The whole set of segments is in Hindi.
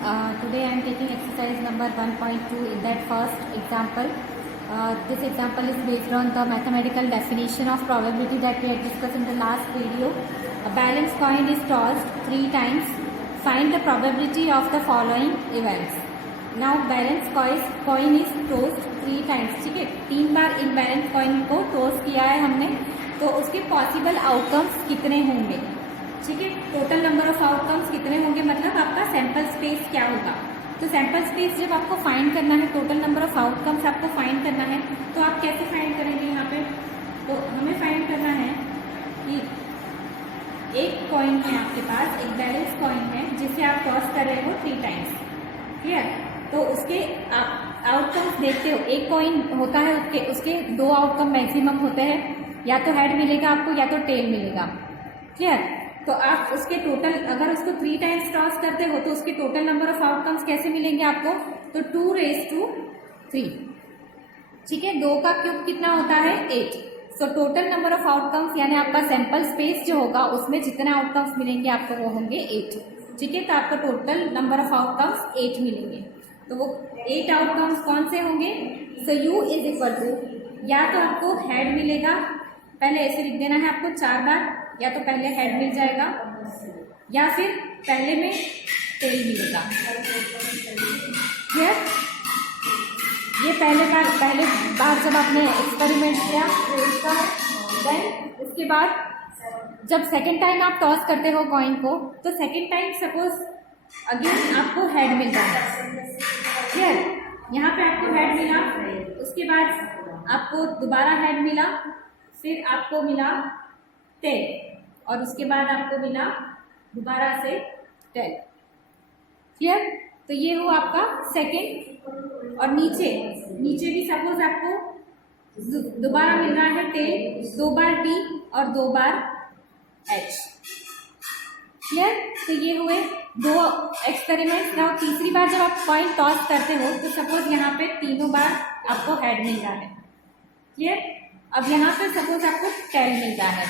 Today I am taking exercise number 1.2. In that first example, this example is based on the mathematical definition of probability that we had discussed in the last video. A balanced coin is tossed 3 times. Find the probability of the following events. Now balanced coin is tossed 3 times. ठीक है, 3 बार इन बैलेंस कॉइन को टॉस किया है हमने, तो उसके पॉसिबल आउटकम्स कितने होंगे. ठीक है, टोटल नंबर ऑफ आउटकम्स कितने होंगे, मतलब आपका सैंपल स्पेस क्या होगा. तो सैंपल स्पेस जब आपको फाइंड करना है, टोटल नंबर ऑफ आउटकम्स आपको फाइंड करना है, तो आप कैसे फाइंड करेंगे. यहाँ पे तो हमें फाइंड करना है कि एक कॉइन है आपके पास, एक बैलेंस कॉइन है जिसे आप टॉस कर रहे हो 3 टाइम्स. क्लियर. तो उसके आउटकम्स देखते हो. एक कॉइन होता है, उसके 2 आउटकम मैक्सिमम होते हैं, या तो हेड मिलेगा आपको या तो टेल मिलेगा. क्लियर. तो आप उसके टोटल, अगर उसको 3 टाइम्स टॉस करते हो तो उसके टोटल नंबर ऑफ आउटकम्स कैसे मिलेंगे आपको, तो 2⁻3. ठीक है, 2 का क्यूब कितना होता है, 8. So total number of outcomes यानी आपका सैंपल स्पेस जो होगा उसमें जितने आउटकम्स मिलेंगे आपको वो होंगे 8. ठीक है, तो आपका टोटल नंबर ऑफ आउटकम्स 8 मिलेंगे. तो वो 8 आउटकम्स कौन से होंगे. सो U इज इक्वल टू, या तो आपको हेड मिलेगा, पहले ऐसे लिख देना है आपको 4 बार, या तो पहले हेड मिल जाएगा या फिर पहले में टेल मिलेगा. क्लियर. ये पहले बार जब आपने एक्सपेरिमेंट किया तो इसका है. देन उसके बाद जब सेकेंड टाइम आप टॉस करते हो कॉइन को, तो सेकेंड टाइम सपोज अगेन आपको हेड मिल रहा है. क्लियर. यहाँ पे आपको हेड मिला, उसके बाद आपको दोबारा हेड मिला, फिर आपको मिला टेल, और उसके बाद आपको मिला दोबारा से टेल. क्लियर. तो ये हुआ आपका सेकेंड. और नीचे भी सपोज आपको दोबारा मिल रहा है टेल, 2 बार टी और 2 बार एच. क्लियर. तो ये हुए 2 एक्सपेरिमेंट. ना तीसरी बार जब आप कॉइन टॉस करते हो तो सपोज यहाँ पे तीनों बार आपको हेड मिल रहा है. क्लियर. अब यहाँ पे सपोज आपको टेल मिल रहा है,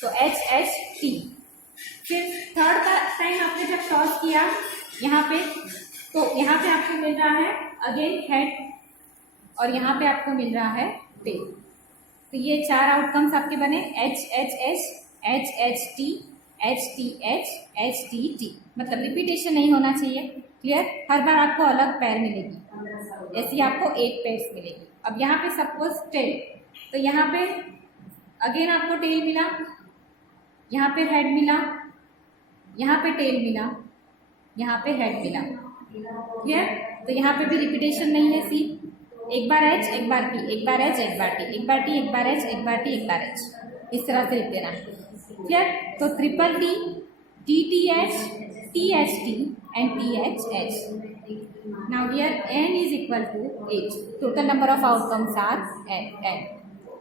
तो HHT. फिर थर्ड टाइम आपने जब टॉस किया यहाँ पे, तो यहाँ पे आपको मिल रहा है अगेन हेड, और यहाँ पे आपको मिल रहा है टेल. तो ये 4 आउटकम्स आपके बने, HHH, HHT, HTH, HTT. मतलब रिपीटेशन नहीं होना चाहिए. क्लियर. हर बार आपको अलग पैर मिलेगी, ऐसी आपको 8 पेयर्स मिलेगी. अब यहाँ पे सपोज टेल, तो यहाँ पे अगेन आपको टेल मिला, यहाँ पे हेड मिला, यहाँ पे टेल मिला, यहाँ पे हेड मिला. क्लियर. तो यहाँ पे भी रिपीटेशन नहीं है. सी, एक बार H, एक बार P, एक बार H, एक बार T, एक बार T, एक बार H, एक बार T, एक बार H. इस तरह से लिख देना. क्लियर. तो TTT, TTH, THT and THH. Now here N is equal to 8. Total number of outcomes are N.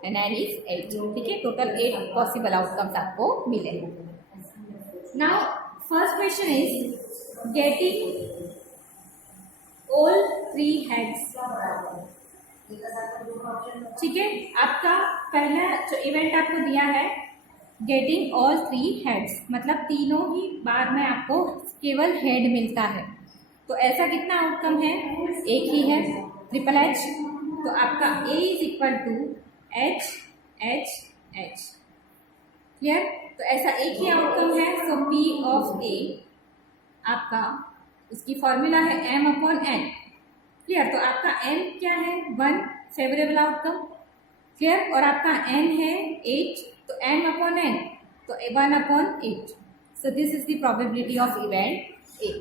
And N is 8. ठीक है, टोटल 8 पॉसिबल आउटकम्स आपको मिले. Now first question is getting all 3 heads. ठीक है, आपका पहला जो इवेंट आपको दिया है गेटिंग ऑल 3 हेड्स, मतलब तीनों ही बार में आपको केवल हेड मिलता है. तो ऐसा कितना आउटकम है, एक ही है, ट्रिपल H. तो आपका A is equal to H H H. Clear. तो ऐसा एक ही आउटकम है. सो P ऑफ A आपका, उसकी फॉर्मूला है M/N. क्लियर. तो आपका M क्या है, 1 फेवरेबल आउटकम. क्लियर. और आपका N है 8, तो M/N, तो 1/8. सो this is the probability of event A.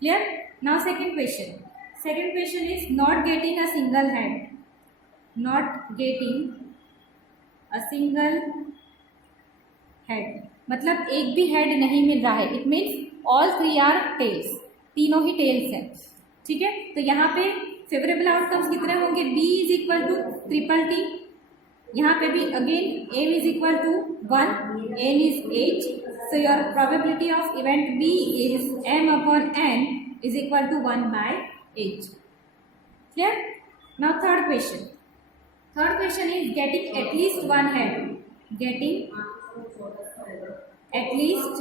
Clear. Now second question is not getting a single head. Not getting a single head, मतलब एक भी हेड नहीं मिल रहा है. It means all 3 are tails, तीनों ही टेल्स हैं. ठीक है. तो यहाँ पे फेवरेबल आउटकम्स कितने होंगे, B is equal to triple T. यहाँ पे भी again M is equal to 1, N is 8. So your probability of event B is M/N is equal to 1/8. Clear. Now third question is getting at least 1 head. Getting at least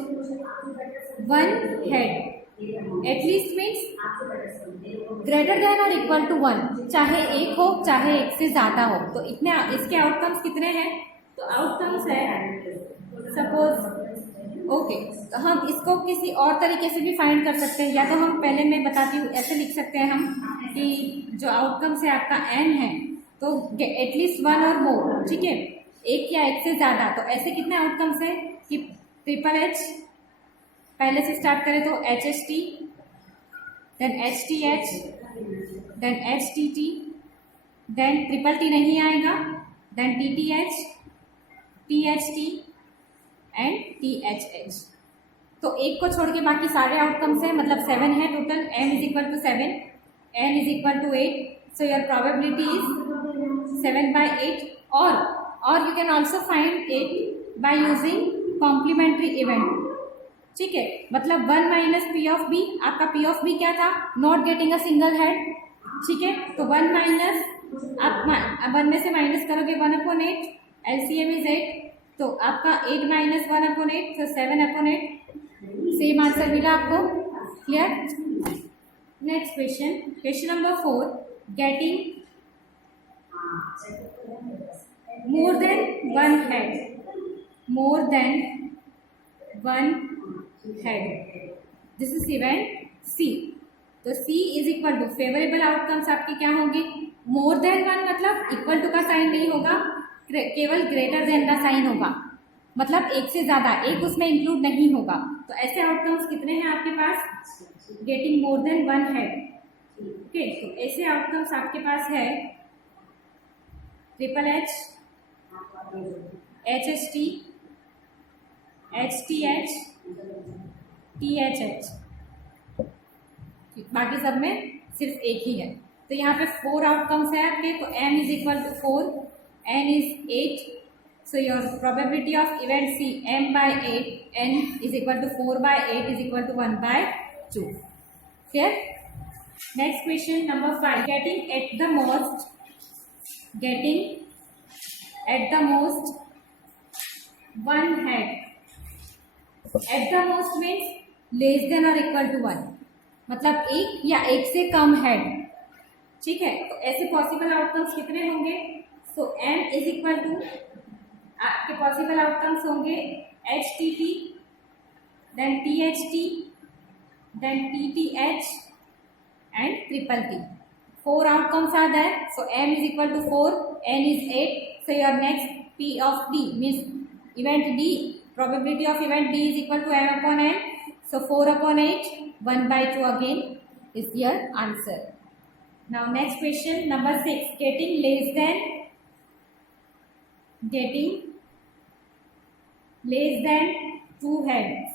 1 head. At least means greater than और इक्वल टू 1, चाहे एक हो चाहे एक से ज़्यादा हो। तो इतने इसके आउटकम्स कितने हैं? तो आउटकम्स है सपोज ओके, तो हम इसको किसी और तरीके से भी फाइंड कर सकते हैं, या तो हम पहले मैं बताती हूँ ऐसे लिख सकते हैं हम कि जो आउटकम्स है आपका n है तो एटलीस्ट 1 और मोर, ठीक है, एक या एक से ज़्यादा। तो ऐसे कितने आउटकम्स है कि ट्रिपल एच पहले से स्टार्ट करें तो H H T, then H T H, then H T T, then triple T नहीं आएगा, then T T H, T H T and T H H. तो एक को छोड़ के बाकी सारे आउटकम्स है, मतलब 7 है total. m is equal to 7, n is equal to 8, so your probability is 7/8। और you can also find it by using complementary event, ठीक है। मतलब 1 माइनस पी ऑफ बी, आपका पी ऑफ बी क्या था? Not getting a single head, ठीक है। तो 1 माइनस, आप 1 में से माइनस करोगे 1/8, एलसीएम इज 8, तो आपका 8 माइनस 1/8, तो 7/8। सेम आंसर मिला आपको, clear. Next question, question number 4, getting more than 1 head, more than 1 head, this is event C. तो C is equal to favourable outcomes आपके क्या होंगे? मोर देन 1 मतलब इक्वल टू का साइन नहीं होगा, केवल ग्रेटर देन का साइन होगा, मतलब एक से ज्यादा, एक उसमें इंक्लूड नहीं होगा। तो ऐसे आउटकम्स कितने हैं आपके पास? Getting more than 1 head, okay. तो ऐसे आउटकम्स आपके पास है triple H, H H T, H T H, T H H, बाकी सब में सिर्फ एक ही है। तो यहाँ पे 4 आउटकम्स है आपके। तो m is equal to 4, n is 8, so your probability of event C m/8, n is equal to 4/8 is equal to 1/2, clear। next question number 5, getting at the most 1 head, at the most means less than or equal to 1, मतलब एक या एक से कम हेड, ठीक है। तो ऐसे पॉसिबल आउटकम्स कितने होंगे? So m is equal to, आपके पॉसिबल आउटकम्स होंगे H T T, then T H T, then T T H and triple T. 4 outcomes are there, so m is equal to 4, n is 8, so your next p of d means event d, probability of event d is equal to m/n, so 4/8, 1/2 again is your answer. Now next question number 6, getting less than 2 heads,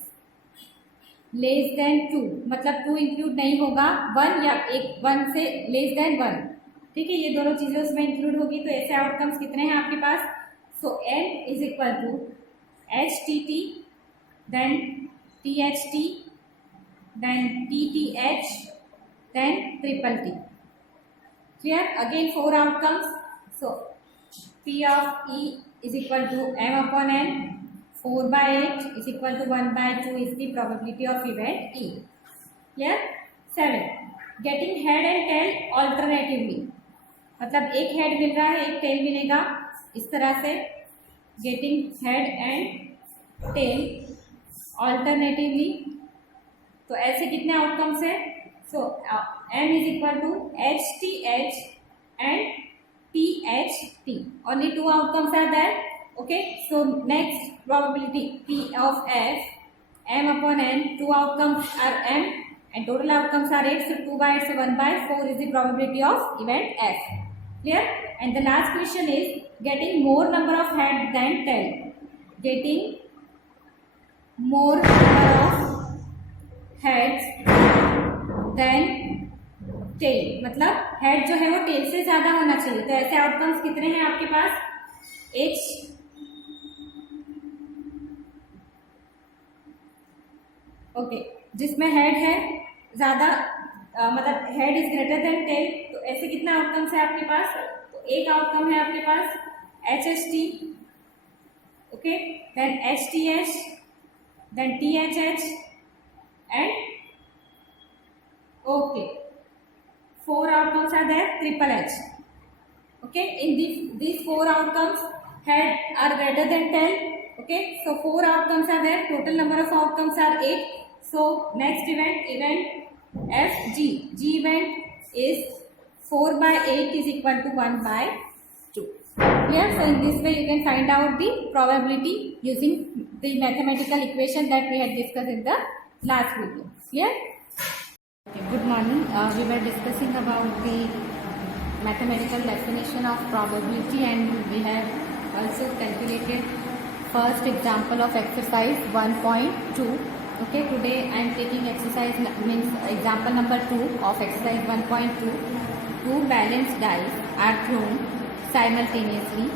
less than 2 मतलब 2 इंक्लूड नहीं होगा, 1 या एक 1 से लेस देन 1, ठीक है, ये दोनों चीजें उसमें इंक्लूड होगी। तो ऐसे आउटकम्स कितने हैं आपके पास? So n is equal to H T T, then T H T, then T T H, then triple T, clear. Again 4 outcomes, so p of e is equal to m/n, 4/8 is equal to 1/2 is the probability of event e, clear। 7, getting head and tail alternatively, मतलब एक हेड मिल रहा है एक टेल मिलेगा, इस तरह से getting head and tail alternatively. तो ऐसे कितने आउटकम्स है? So m is equal to H T H and T H T, only 2 outcomes are there, okay। so next probability p of f, m/n, 2 outcomes are m and total outcomes are 8, so 2/8, so 1/4 is the probability of event f, clear। and the last question is getting more number of head than tail, getting more number of heads than tail, मतलब हेड जो है वो टेल से ज्यादा होना चाहिए। तो ऐसे आउटकम्स कितने हैं आपके पास? h, ओके, जिसमें हेड है ज्यादा, मतलब head is greater than tail. तो ऐसे कितना आउटकम्स है आपके पास? तो एक आउटकम है आपके पास H H T, okay, then H T H, then T H H and Okay. 4 outcomes are there, triple H. Okay, in these 4 outcomes head are greater than 10. Okay, so 4 outcomes are there, total number of outcomes are 8. So next event FG, G event is 4 by 8 is equal to 1 by 2. Clear? So in this way you can find out the probability using the mathematical equation that we had discussed in the last video. Clear? Okay, good morning. We were discussing about the mathematical definition of probability, and we have also calculated first example of exercise 1.2. Okay, today I am taking exercise means example number 2 of exercise 1.2. Two balanced dice are thrown simultaneously.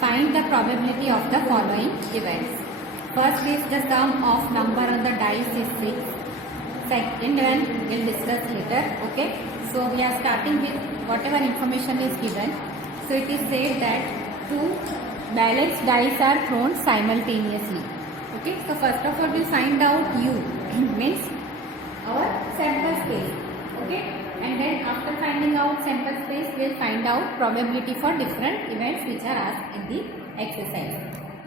Find the probability of the following events. First is the sum of number on the dice is 6. Second one we'll discuss later. Okay, so we are starting with whatever information is given. So it is said that two balanced dice are thrown simultaneously. Okay, so first of all we'll find out U means our sample space. Okay, and then after finding out sample space we'll find out probability for different events which are asked in the exercise.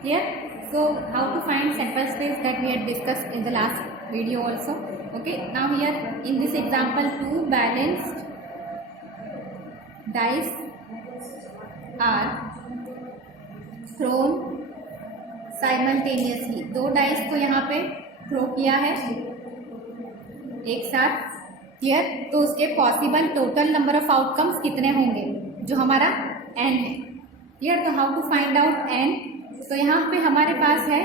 Clear? So how to find sample space that we had discussed in the last video also. Okay, now here in this example two balanced dice are thrown simultaneously. दो डाइस को यहाँ पे थ्रो किया है एक साथ. क्लियर? तो उसके possible total number of outcomes कितने होंगे जो हमारा n है. क्लियर? तो how to find out n. तो यहाँ पे हमारे पास है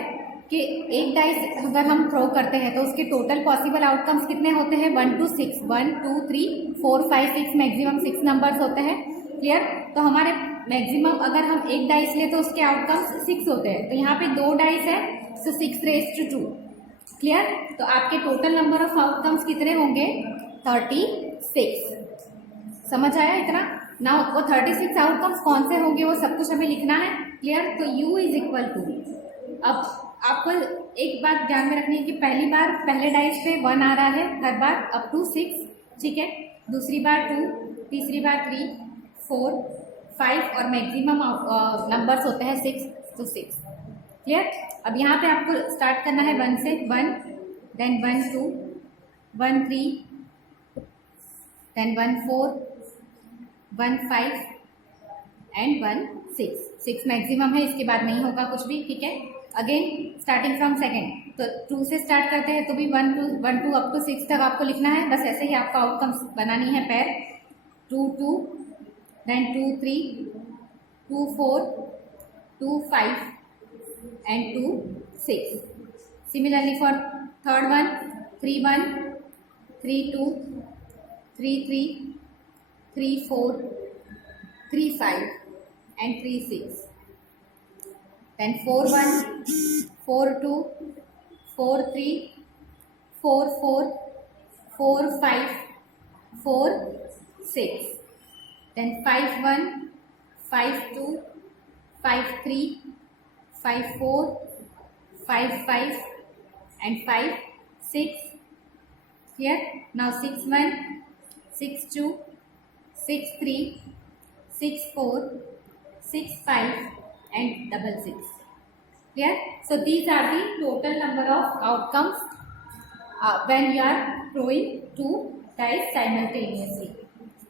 कि एक डाइस अगर हम थ्रो करते हैं तो उसके टोटल पॉसिबल आउटकम्स कितने होते हैं 1 to 6, 1 2 3 4 5 6 मैक्सिमम 6 नंबर्स होते हैं. क्लियर? तो हमारे मैक्सिमम अगर हम एक डाइस ले तो उसके आउटकम्स 6 होते हैं. तो यहाँ पे दो डाइस है तो 6^2. क्लियर? तो आपके टोटल नंबर ऑफ आउटकम्स कितने होंगे 36. समझ आया इतना? ना वो 36 आउटकम्स कौन से होंगे वो सब कुछ हमें लिखना है. क्लियर? तो U इज इक्वल टू, अब आपको एक बात ध्यान में रखनी है कि पहली बार पहले डाइस पे 1 आ रहा है हर बार अप टू 6. ठीक है, दूसरी बार 2, तीसरी बार 3 4 5 और मैक्सिमम नंबर्स होते हैं 6 to 6. क्लियर? अब यहाँ पे आपको स्टार्ट करना है 1 से. 1 देन 1 2 1 3 देन 1 4 1 5 एंड 1 6. 6 मैक्सिमम है, इसके बाद नहीं होगा कुछ भी. ठीक है, अगेन स्टार्टिंग फ्रॉम सेकेंड. तो 2 से स्टार्ट करते हैं तो भी 1 2 अप टू 6 तक आपको लिखना है. बस ऐसे ही आपको आउटकम्स बनानी है pair. 2 2 then 2 3 2 4 2 5 and 2 6. Similarly for third one 3 1 3 2 3 3 3 4 3 5 and 3 6. Then 4 1 4 2 4 3 4 4 4 5 4 6. Then 5 1 5 2 5 3 5 4 5 5 and 5 6. Here now 6 1 6 2 6 3 6 4 6 5 and 6. Clear? So these are the total number of outcomes when you are throwing two dice simultaneously.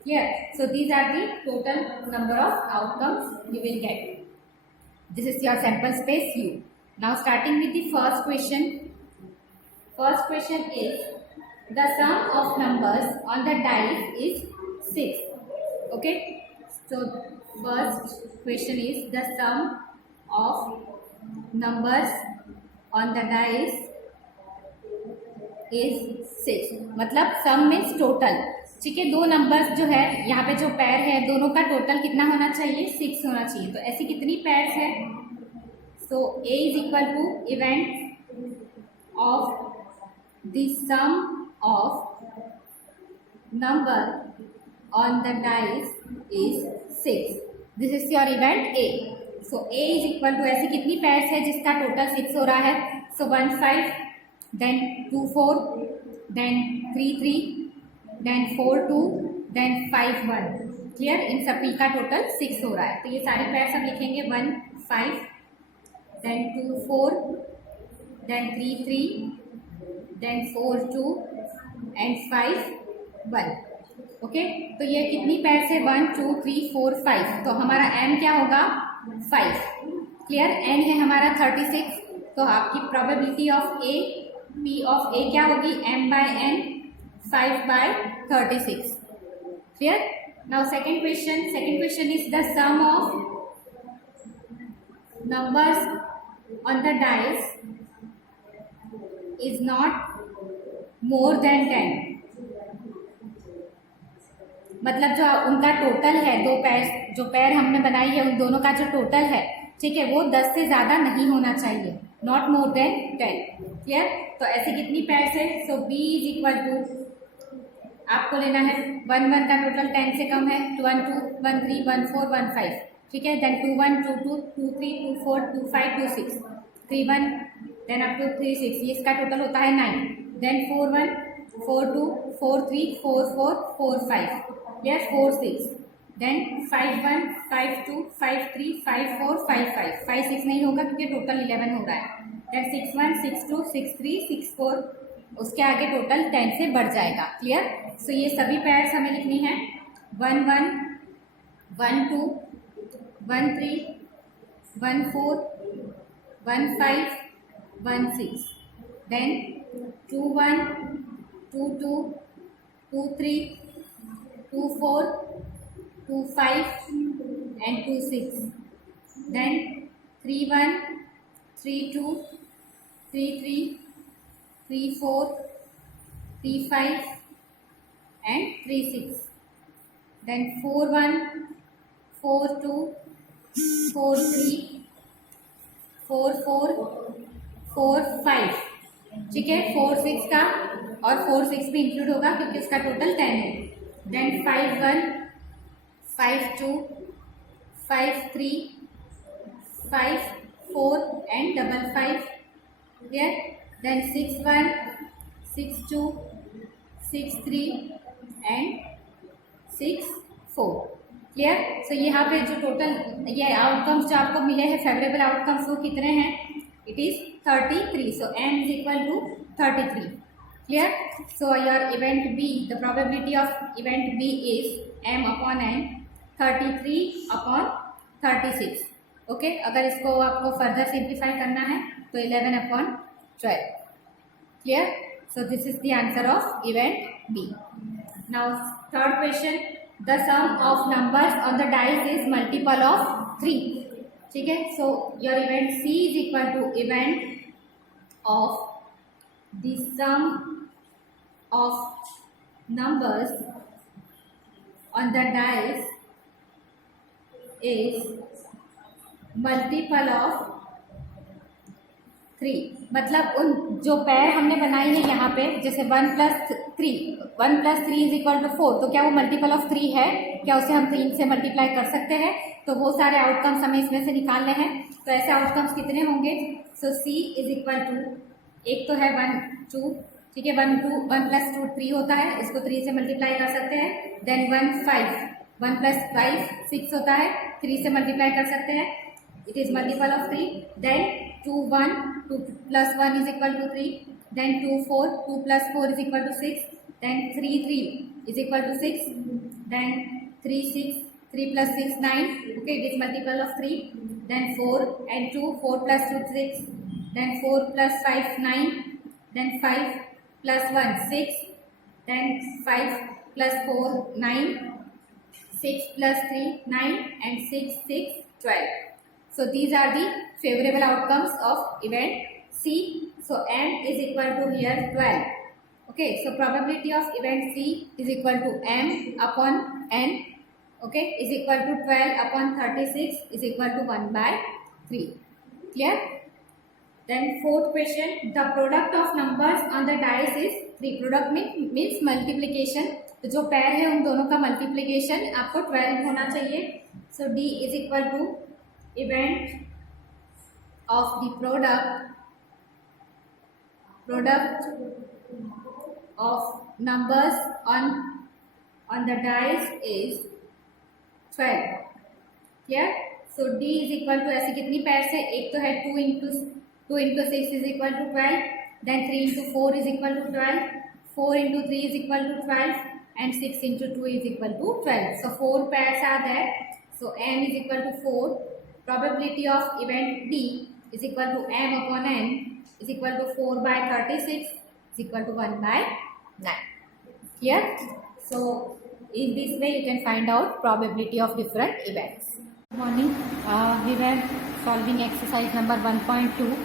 Clear? So these are the total number of outcomes you will get. This is your sample space U. Now starting with the first question. First question is the sum of numbers on the dice is 6. Okay? So first question is the sum of numbers on the dice is 6. मतलब sum means total. ठीक है, दो नंबर्स जो है यहाँ पे जो पैर है दोनों का टोटल कितना होना चाहिए 6 होना चाहिए. तो ऐसी कितनी पैर्स है? So A is equal to event of the sum of number on the dice is 6. This is your event A. So A is equal to ऐसी कितनी पैर्स है जिसका टोटल 6 हो रहा है? So 1 5 then 2 4 then 3 3 then 4 2, then 5 1। Clear? इन सभी का टोटल 6 हो रहा है। तो ये सारे पेयर्स हम लिखेंगे 1 5, then 2 4, then 3 3, then 4 2 and 5 1। Okay, तो ये कितनी पेयर से 1 2 3 4 5, तो हमारा m क्या होगा 5। क्लियर? n है हमारा 36, तो आपकी probability of a p of a क्या होगी m by n 5/36। Clear? Now second question is the sum of numbers on the dice is not more than 10। मतलब जो उनका टोटल है, दो पैर जो पैर हमने बनाई है उन दोनों का जो टोटल है, ठीक है, वो 10 से ज़्यादा नहीं होना चाहिए, नॉट मोर देन 10। क्लियर? तो ऐसे कितनी पैर्स है? सो b इज इक्वल टू आपको लेना है 1 1 का टोटल 10 से कम है, 1 2 1 3 1 4 1 5, ठीक है, देन 2 1 2 2 2 3 2 4 2 5 2 6 3 1, देन अप टू 3 6, ये इसका टोटल होता है 9, देन 4 1 4 2 4 3 4 4 4 5, क्लियर, 4 6, देन 5 1 5 2 5 3 5 4 5 5 5 6 नहीं होगा क्योंकि टोटल 11 हो रहा है, देन 6 1 6 2 6 3 6 4, उसके आगे टोटल 10 से बढ़ जाएगा। क्लियर? सो ये सभी पेयर्स हमें लिखनी है 1 1 1 2 1 3 1 4 1 5 1 6, then 2 1 2 2 2 3 2 4 2 5 and 2 6, then 3 1 3 2 3 3 3 4 3 5 and 3 6, then 4 1 4 2 4 3 4 4 4 5, ठीक है, 4 6 का और 4 6 भी इंक्लूड होगा क्योंकि उसका टोटल 10 है, then 5 1 5 2 5 3 5 4 and 5 5, clear, then 6 1 6 2 6 3 and 6 4। Clear? सो यहाँ पे जो टोटल ये आउटकम्स जो आपको मिले हैं फेवरेबल आउटकम्स वो कितने हैं? It is 33। So m is equal to 33। Clear? So your event B, the probability of event B is m upon n 33/36। Okay, अगर इसको आपको फर्दर सिंप्लीफाई करना है तो 11/12। Clear? So this is the answer of event B. Now third question, the sum of numbers on the dice is multiple of 3। ठीक है, so your event C is equal to event of the sum of numbers on the dice is multiple of 3। मतलब उन जो पैर हमने बनाई है यहाँ पे, जैसे 1 + 3 इज इक्वल टू 4, तो क्या वो मल्टीपल ऑफ 3 है? क्या उसे हम 3 से मल्टीप्लाई कर सकते हैं? तो वो सारे आउटकम्स हमें इसमें से निकालने हैं। तो ऐसे आउटकम्स कितने होंगे? सो सी इज इक्वल टू, एक तो है 1 2, ठीक है, 1 + 2 3 होता है, इसको 3 से मल्टीप्लाई कर सकते हैं। देन 1 5, 1 + 5 6 होता है, 3 से मल्टीप्लाई कर सकते हैं, it is multiple of 3। Then 2 1, 2 + 1 is equal to 3, then 2 4, 2 + 4 is equal to 6, then 3 3 is equal to 6, then 3 6, 3 + 6 9, okay, it is multiple of 3, then 4 and 2, 4 + 2 6, then 4 + 5 9, then 5 + 1 6, then 5 + 4 9, 6 + 3 9 and 6 6 12। So these are the favorable outcomes of event C. So m is equal to here 12. Okay, so probability of event C is equal to m upon n, okay, is equal to 12/36 is equal to 1/3। Clear? Then fourth question, the product of numbers on the dice is 3। Product means multiplication, तो जो पैर है उन दोनों का मल्टीप्लिकेशन आपको 12 होना चाहिए। So D is equal to event of the product of numbers on on the dice is 12. Clear? So D is equal to ऐसे कितनी pairs है? एक तो है 2 into 6 is equal to 12. Then 3 into 4 is equal to 12. 4 into 3 is equal to 12. And 6 into 2 is equal to 12. So 4 pairs are there. So M is equal to 4. Probability of event D is equal to M upon N is equal to 4 by 36 is equal to 1 by 9. Clear? So in this way you can find out probability of different events. Good morning. We were solving exercise number 1.2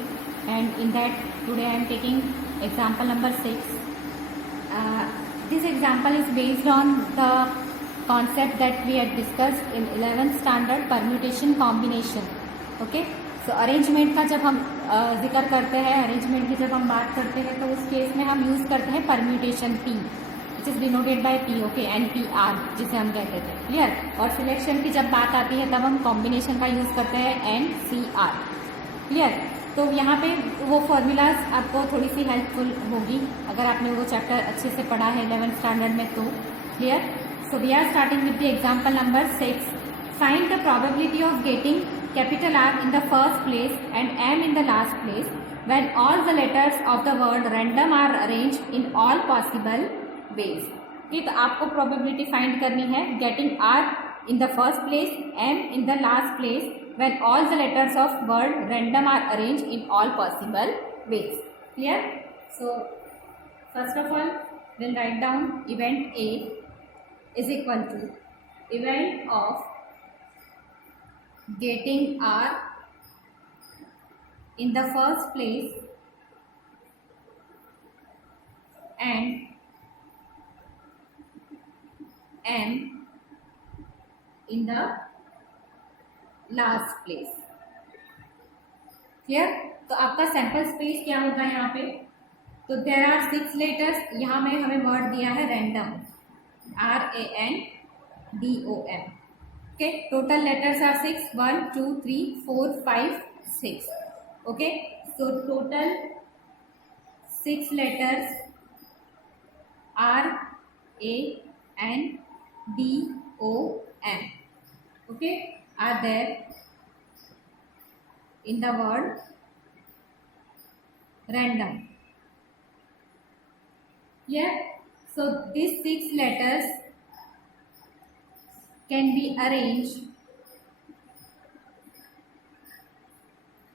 and in that today I am taking example number 6. This example is based on the concept that we had discussed in 11th standard permutation combination. Okay. So arrangement का जब हम जिक्र करते हैं, arrangement की जब हम बात करते हैं तो उस केस में हम यूज़ करते हैं permutation P which is denoted by P, okay, NPR जिसे हम कहते थे. क्लियर? और सिलेक्शन की जब बात आती है तब हम कॉम्बिनेशन का यूज़ करते हैं NCR. क्लियर? तो यहाँ पे वो फॉर्मूलाज आपको थोड़ी सी हेल्पफुल होगी अगर आपने वो चैप्टर अच्छे से पढ़ा है 11th स्टैंडर्ड में तो. Clear? So we are starting with the example number 6. Find the probability of getting capital R in the first place and M in the last place when all the letters of the word random are arranged in all possible ways. ठीक, तो आपको probability find करनी है getting R in the first place, M in the last place when all the letters of word random are arranged in all possible ways. Clear? So first of all we'll write down event A is equal to event of getting R in the first place and M in the last place. Clear? तो आपका सैंपल स्पेस क्या होगा यहाँ पे? तो देयर आर 6 लेटर्स. यहाँ में हमें वर्ड दिया है random, RANDOM. Okay, total letters are 6. 1, 2, 3, 4, 5, 6. Okay, so total 6 letters RANDOM. Okay, are there in the word random. Yeah, so these 6 letters can be arranged.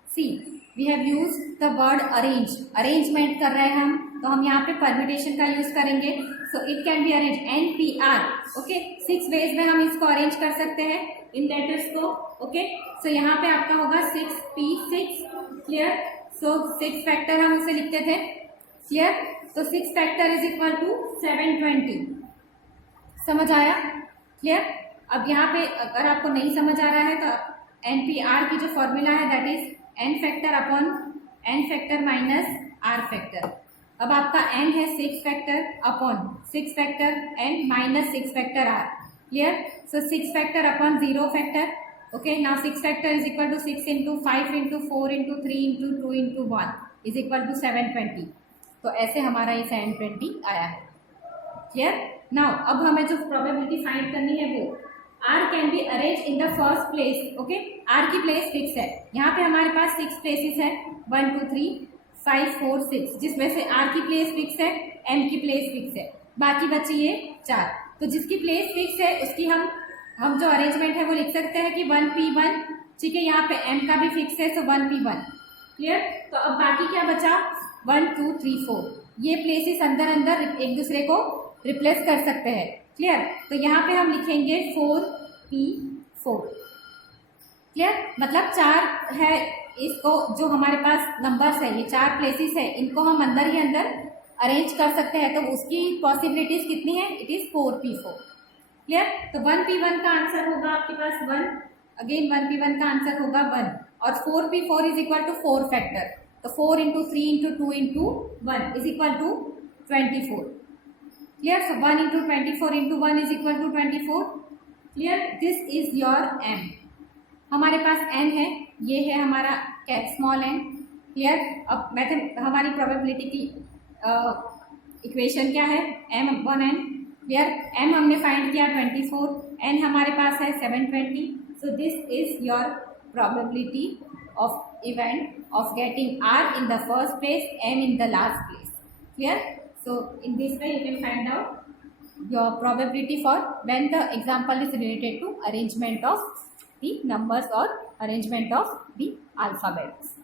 See, we have used the word arrange. Arrangement कर रहे हैं हम, तो हम यहाँ पे permutation का use करेंगे. So it can be arranged NPR. Okay, 6 ways में हम इसको arrange कर सकते हैं इन letters को. Okay, so यहाँ पे आपका होगा 6P6. Clear? So 6 factor हम उसे लिखते थे. Clear? तो 6 factor is equal to 720. समझ आया? Clear? अब यहाँ पे अगर आपको नहीं समझ आ रहा है तो NPR की जो फॉर्मूला है that is n factor upon n factor minus r factor. अब आपका n है 6 factor upon 6 factor n minus 6 factor r. Clear? So 6 factor upon 0 factor. Okay, now 6 factor is equal to 6 into 5 into 4 into 3 into 2 into 1 is equal to 720. तो ऐसे हमारा ये 720 आया है. क्लियर? नाउ अब हमें जो प्रोबेबिलिटी फाइंड करनी है वो R can be arranged in the first place. Okay, R की प्लेस फिक्स है. यहाँ पे हमारे पास 6 प्लेसेस है, 1, 2, 3, 5, 4, 6, जिसमें से R की प्लेस फिक्स है, M की प्लेस फिक्स है, बाकी बची ये 4. तो जिसकी प्लेस फिक्स है उसकी हम जो अरेंजमेंट है वो लिख सकते हैं कि 1P1. ठीक है, यहाँ पे M का भी फिक्स है, सो 1P1. क्लियर? तो अब बाकी क्या बचा? 1, 2, 3, 4. ये प्लेसेस अंदर अंदर एक दूसरे को रिप्लेस कर सकते हैं. क्लियर? तो यहाँ पे हम लिखेंगे 4P4. क्लियर? मतलब 4 है, इसको जो हमारे पास नंबर्स है, ये 4 प्लेसेस है, इनको हम अंदर ही अंदर अरेंज कर सकते हैं. तो उसकी पॉसिबिलिटीज कितनी है? It is 4P4. क्लियर? तो 1P1 का आंसर होगा आपके पास 1. अगेन 1P1 का आंसर होगा 1 और 4P4 is equal to 4 factor. तो 4 into 3 into 2 into 1 is equal to 24. Clear? So 1 into 24 into 1 is equal to 24. Clear? This is your m. हमारे पास n है, ये है हमारा स्मॉल n. क्लियर? अब मेथड हमारी प्रोबेबिलिटी की इक्वेशन क्या है? m upon n. Here m हमने फाइंड किया 24, n हमारे पास है 720. So this is your probability of event of getting r in the first place, m in the last place. Clear? So in this way you can find out your probability for when the example is related to arrangement of the numbers or arrangement of the alphabets.